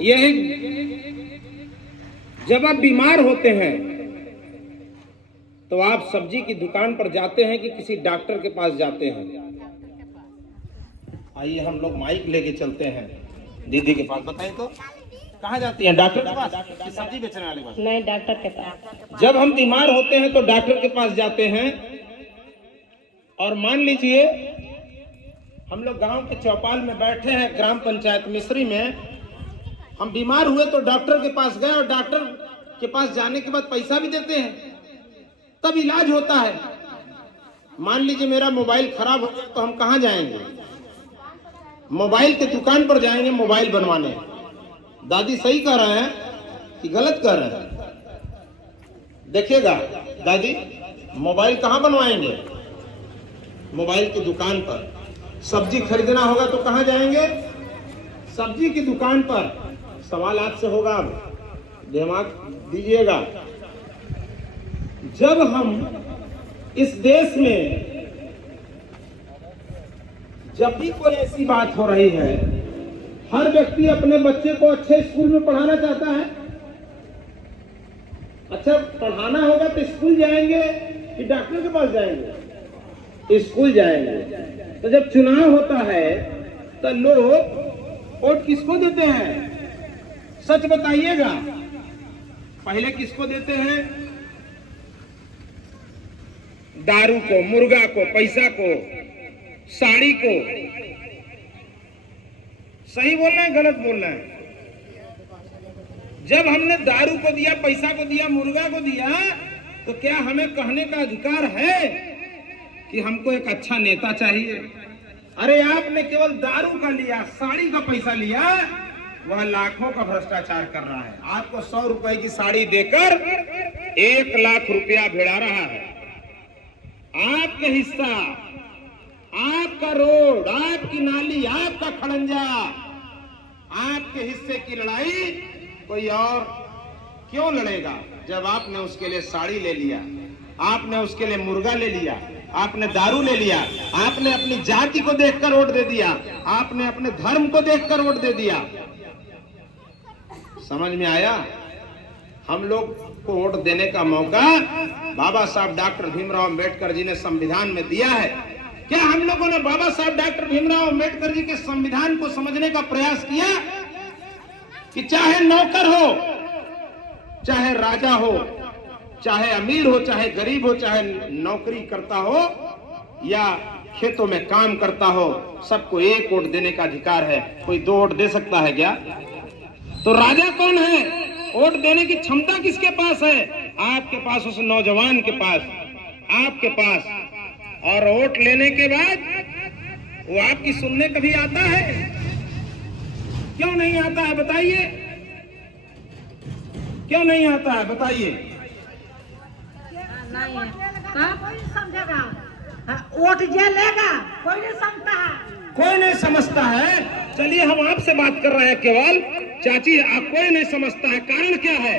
यह जब आप बीमार होते हैं तो आप सब्जी की दुकान पर जाते हैं कि किसी डॉक्टर के पास जाते हैं? आइए हम लोग माइक लेके चलते हैं दीदी के पास। बताइए तो कहाँ जाती हैं? डॉक्टर के पास कि सब्जी बेचने वाले के पास? नहीं, डॉक्टर के पास। जब हम बीमार होते हैं तो डॉक्टर के पास जाते हैं। और मान लीजिए हम लोग गांव के चौपाल में बैठे हैं, ग्राम पंचायत मिस्री में, हम बीमार हुए तो डॉक्टर के पास गए और डॉक्टर के पास जाने के बाद पैसा भी देते हैं, तब इलाज होता है। मान लीजिए मेरा मोबाइल खराब हो गया तो हम कहाँ जाएंगे? मोबाइल की दुकान पर जाएंगे मोबाइल बनवाने। दादी सही कह रहे हैं कि गलत कह रहे हैं? देखिएगा दादी, मोबाइल कहाँ बनवाएंगे? मोबाइल की दुकान पर। सब्जी खरीदना होगा तो कहाँ जाएंगे? सब्जी की दुकान पर। सवाल आपसे होगा, अब दिमाग दीजिएगा। जब हम इस देश में जब भी कोई ऐसी बात हो रही है, हर व्यक्ति अपने बच्चे को अच्छे स्कूल में पढ़ाना चाहता है। अच्छा पढ़ाना होगा तो स्कूल जाएंगे कि डॉक्टर के पास जाएंगे? स्कूल जाएंगे। तो जब चुनाव होता है तो लोग वोट किसको देते हैं? सच बताइएगा, पहले किसको देते हैं? दारू को, मुर्गा को, पैसा को, साड़ी को। सही बोल रहे हैं गलत बोल रहे हैं? जब हमने दारू को दिया, पैसा को दिया, मुर्गा को दिया, तो क्या हमें कहने का अधिकार है कि हमको एक अच्छा नेता चाहिए? अरे आपने केवल दारू का लिया, साड़ी का पैसा लिया, वह लाखों का भ्रष्टाचार कर रहा है। आपको 100 रुपए की साड़ी देकर 1 लाख रुपया भिड़ा रहा है। आपका हिस्सा, आपका रोड, आपकी नाली, आपका खड़ंजा, आपके हिस्से की लड़ाई कोई और क्यों लड़ेगा? जब आपने उसके लिए साड़ी ले लिया, आपने उसके लिए मुर्गा ले लिया, आपने दारू ले लिया, आपने अपनी जाति को देखकर वोट दे दिया, आपने अपने धर्म को देखकर वोट दे दिया। समझ में आया? हम लोग को वोट देने का मौका बाबा साहब डॉक्टर भीमराव अंबेडकर जी ने संविधान में दिया है। क्या हम लोगों ने बाबा साहब डॉक्टर भीमराव अंबेडकर जी के संविधान को समझने का प्रयास किया कि चाहे नौकर हो, चाहे राजा हो, चाहे अमीर हो, चाहे गरीब हो, चाहे नौकरी करता हो या खेतों में काम करता हो, सबको एक वोट देने का अधिकार है। कोई 2 वोट दे सकता है क्या? तो राजा कौन है? वोट देने की क्षमता किसके पास है? आपके पास, उस नौजवान के पास, आपके पास। और वोट लेने के बाद वो आपकी सुनने कभी आता है? क्यों नहीं आता है बताइए? क्यों नहीं आता है बताइए? कोई समझेगा? वोट जे लेगा कोई नहीं समझता है। कोई नहीं समझता है। चलिए हम आपसे बात कर रहे हैं केवल। चाची आप कोई नहीं समझता है, कारण क्या है?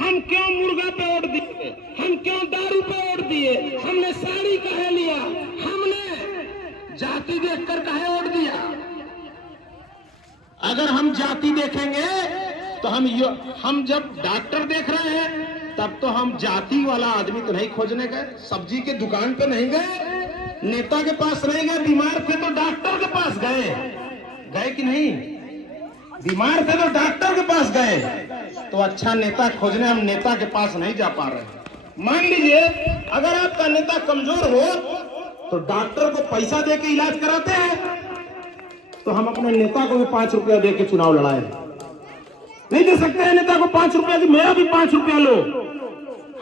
हम क्यों मुर्गा पे वोट दिए? हम क्यों दारू पे वोट दिए? हमने साड़ी कहे लिया? हमने जाति देखकर कहे वोट दिया? अगर हम जाति देखेंगे तो हम जब डॉक्टर देख रहे हैं तब तो हम जाति वाला आदमी तो नहीं खोजने गए, सब्जी के दुकान पे नहीं गए, नेता के पास नहीं गए। बीमार थे तो डॉक्टर के पास गए कि नहीं? बीमार थे तो डॉक्टर के पास गए। तो अच्छा नेता खोजने हम नेता के पास नहीं जा पा रहे। मान लीजिए अगर आपका नेता कमजोर हो तो डॉक्टर को पैसा दे के इलाज कराते हैं, तो हम अपने नेता को भी 5 रुपया दे के चुनाव लड़ाए? नहीं दे सकते हैं नेता को 5 रुपया कि मेरा भी 5 रुपया लो,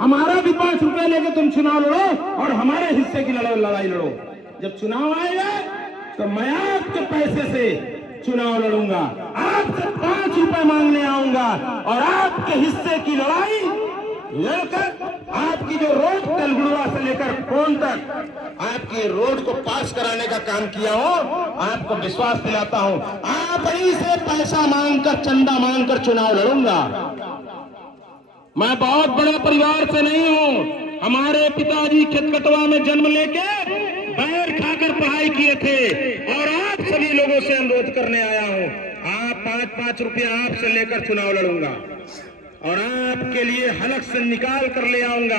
हमारा भी 5 रुपया लेके तुम चुनाव लड़ो और हमारे हिस्से की लड़ाई लड़ो। जब चुनाव आएगा तो मैं आपके पैसे से चुनाव लड़ूंगा, आपसे 5 रुपए मांगने आऊंगा और आपके हिस्से की लड़ाई लड़कर आपकी जो रोड तेलगुड़वा से लेकर कौन तक आपकी रोड को पास कराने का काम किया हो, आपको विश्वास दिलाता हूं आप ही से पैसा मांगकर, चंदा मांगकर चुनाव लड़ूंगा। मैं बहुत बड़े परिवार से नहीं हूं। हमारे पिताजी खेतकटवा में जन्म लेके बैर खाकर पढ़ाई किए थे और आप सभी लोगों से अनुरोध करने आया हूं, आप 5-5 रुपया आपसे लेकर चुनाव लड़ूंगा और आपके लिए हलक से निकाल कर ले आऊंगा।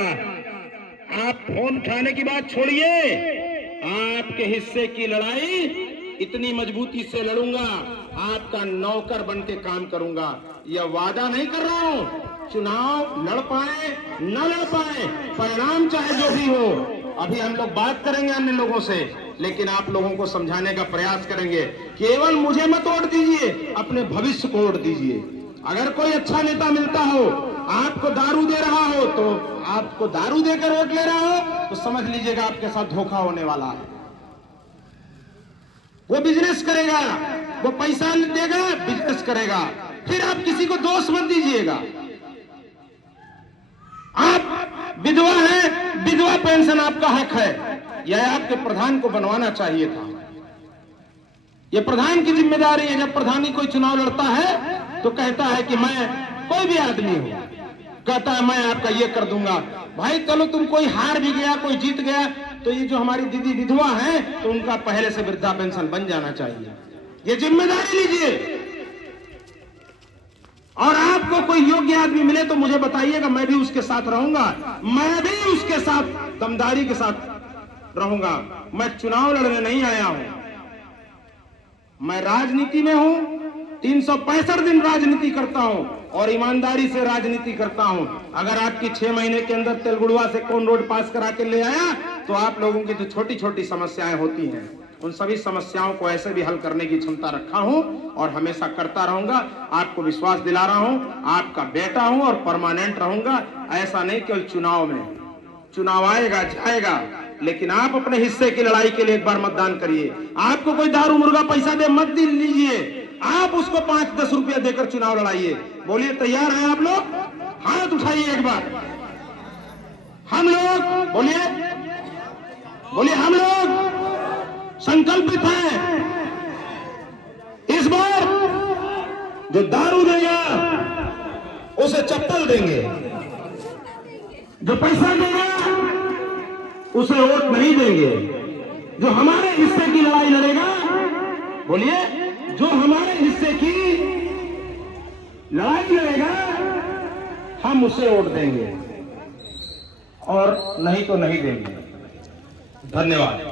आप फोन उठाने की बात छोड़िए, आपके हिस्से की लड़ाई इतनी मजबूती से लड़ूंगा, आपका नौकर बन के काम करूंगा। यह वादा नहीं कर रहा हूं, चुनाव लड़ पाए न लड़ पाए, परिणाम चाहे जो भी हो, अभी हम लोग बात करेंगे अन्य लोगों से, लेकिन आप लोगों को समझाने का प्रयास करेंगे। केवल मुझे मत वोट दीजिए, अपने भविष्य को वोट दीजिए। अगर कोई अच्छा नेता मिलता हो, आपको दारू दे रहा हो, तो आपको दारू देकर वोट ले रहा हो, तो समझ लीजिएगा आपके साथ धोखा होने वाला है। वो बिजनेस करेगा, वो पैसा देगा, बिजनेस करेगा, फिर आप किसी को दोष मत दीजिएगा। आप विधवा हैं, विधवा पेंशन आपका हक है, यह आपके प्रधान को बनवाना चाहिए था। यह प्रधान की जिम्मेदारी है। जब प्रधानी कोई चुनाव लड़ता है तो कहता है कि मैं कोई भी आदमी हूं, कहता है मैं आपका ये कर दूंगा। भाई चलो, तुम कोई हार भी गया, कोई जीत गया, तो ये जो हमारी दीदी विधवा है, तो उनका पहले से वृद्धा पेंशन बन जाना चाहिए। ये जिम्मेदारी लीजिए। और आपको कोई योग्य आदमी मिले तो मुझे बताइएगा, मैं भी उसके साथ रहूंगा, मैं भी उसके साथ दमदारी के साथ रहूंगा। मैं चुनाव लड़ने नहीं आया हूं, मैं राजनीति में हूं, 365 दिन राजनीति करता हूं और ईमानदारी से राजनीति करता हूं। अगर आपकी 6 महीने के अंदर तेलगुड़वा से कौन रोड पास करा के ले आया, तो आप लोगों की जो छोटी छोटी समस्याएं होती हैं, उन सभी समस्याओं को ऐसे भी हल करने की क्षमता रखा हूं और हमेशा करता रहूंगा। आपको विश्वास दिला रहा हूं, आपका बेटा हूं और परमानेंट रहूंगा। ऐसा नहीं कि चुनाव में, चुनाव आएगा जाएगा, लेकिन आप अपने हिस्से की लड़ाई के लिए एक बार मतदान करिए। आपको कोई दारू मुर्गा पैसा दे मत लीजिए, आप उसको 5-10 रुपया देकर चुनाव लड़ाइए। बोलिए तैयार हैं आप लोग? हाथ उठाइए एक बार। हम लोग बोलिए, बोलिए हम लोग संकल्पित हैं। इस बार जो दारू देगा उसे चप्पल देंगे, जो पैसा देगा उसे वोट नहीं देंगे। जो हमारे हिस्से की लड़ाई लड़ेगा, बोलिए, जो हमारे हिस्से की लड़ाई लड़ेगा, हम उसे वोट देंगे और नहीं तो नहीं देंगे। धन्यवाद।